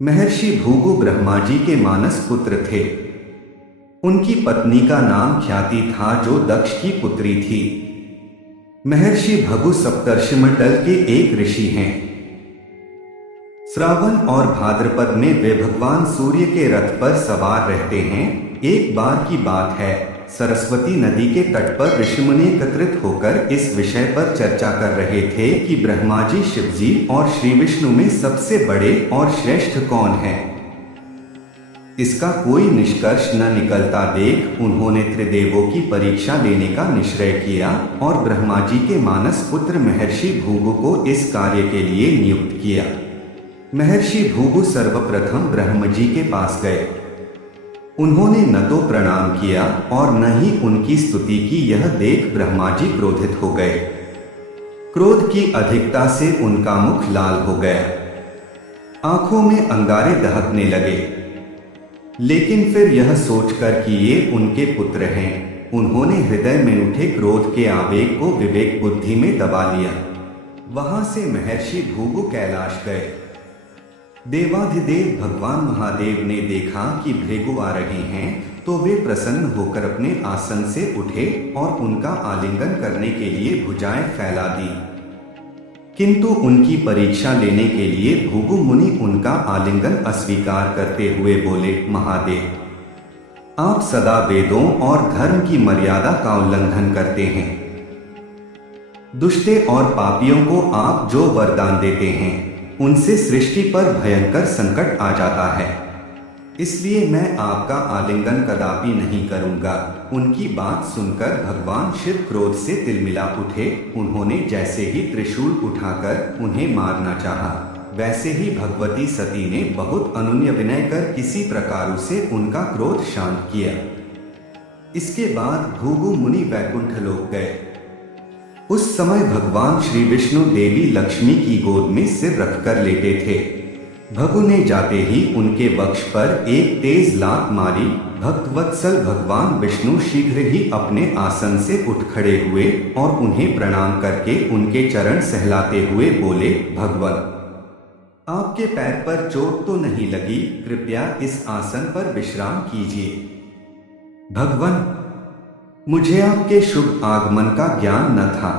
महर्षि भृगु ब्रह्मा जी के मानस पुत्र थे। उनकी पत्नी का नाम ख्याति था, जो दक्ष की पुत्री थी। महर्षि भृगु सप्तर्षिमंडल के एक ऋषि हैं। श्रावण और भाद्रपद में वे भगवान सूर्य के रथ पर सवार रहते हैं। एक बार की बात है, सरस्वती नदी के तट पर ऋषिमुनि एकत्रित होकर इस विषय पर चर्चा कर रहे थे कि ब्रह्मा जी, शिव जी और श्री विष्णु में सबसे बड़े और श्रेष्ठ कौन है। इसका कोई निष्कर्ष न निकलता देख उन्होंने त्रिदेवों की परीक्षा लेने का निश्चय किया और ब्रह्मा जी के मानस पुत्र महर्षि भृगु को इस कार्य के लिए नियुक्त किया। महर्षि भृगु सर्वप्रथम ब्रह्म जी के पास गए। उन्होंने न तो प्रणाम किया और न ही उनकी स्तुति की। यह देख ब्रह्मा जी क्रोधित हो गए। क्रोध की अधिकता से उनका मुख लाल हो गया, आंखों में अंगारे दहकने लगे। लेकिन फिर यह सोचकर कि ये उनके पुत्र हैं, उन्होंने हृदय में उठे क्रोध के आवेग को विवेक बुद्धि में दबा लिया। वहां से महर्षि भृगु कैलाश गए। देवाधिदेव भगवान महादेव ने देखा कि भृगु आ रहे हैं, तो वे प्रसन्न होकर अपने आसन से उठे और उनका आलिंगन करने के लिए भुजाएं फैला दी। किंतु उनकी परीक्षा लेने के लिए भृगु मुनि उनका आलिंगन अस्वीकार करते हुए बोले, महादेव, आप सदा वेदों और धर्म की मर्यादा का उल्लंघन करते हैं। दुष्टे और पापियों को आप जो वरदान देते हैं, उनसे सृष्टि पर भयंकर संकट आ जाता है। इसलिए मैं आपका आलिंगन कदापि नहीं करूंगा। उनकी बात सुनकर भगवान शिव क्रोध से तिलमिला उठे। उन्होंने जैसे ही त्रिशूल उठाकर उन्हें मारना चाहा, वैसे ही भगवती सती ने बहुत अनुनय विनय कर किसी प्रकार से उनका क्रोध शांत किया। इसके बाद भृगु मुनि वैकुंठ लोक गए। उस समय भगवान श्री विष्णु देवी लक्ष्मी की गोद में सिर रखकर लेटे थे। भृगु ने जाते ही उनके वक्ष पर एक तेज लात मारी। भक्तवत्सल भगवान विष्णु शीघ्र ही अपने आसन से उठ खड़े हुए और उन्हें प्रणाम करके उनके चरण सहलाते हुए बोले, भगवान, आपके पैर पर चोट तो नहीं लगी? कृपया इस आसन पर विश्राम कीजिए। भगवान, मुझे आपके शुभ आगमन का ज्ञान न था,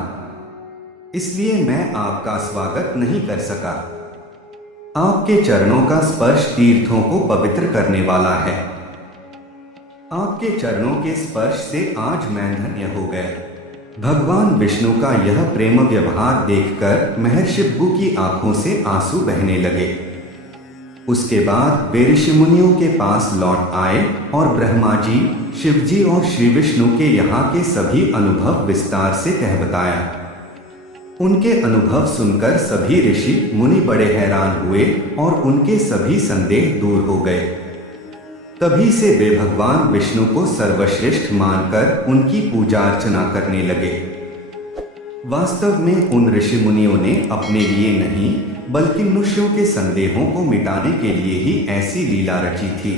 इसलिए मैं आपका स्वागत नहीं कर सका। आपके चरणों का स्पर्श तीर्थों को पवित्र करने वाला है। आपके चरणों के स्पर्श से आज मैं धन्य हो गया। भगवान विष्णु का यह प्रेम व्यवहार देखकर महर्षि भृगु की आंखों से आंसू बहने लगे। उसके बाद वे ऋषि मुनियों के पास लौट आए और ब्रह्मा जी, शिव जी और श्री विष्णु के यहाँ के सभी अनुभव विस्तार से कह बताया। उनके अनुभव सुनकर सभी ऋषि मुनि बड़े हैरान हुए और उनके सभी संदेह दूर हो गए। तभी से वे भगवान विष्णु को सर्वश्रेष्ठ मानकर उनकी पूजा अर्चना करने लगे। वास्तव में उन ऋषि मुनियों ने अपने लिए नहीं, बल्कि मनुष्यों के संदेहों को मिटाने के लिए ही ऐसी लीला रची थी।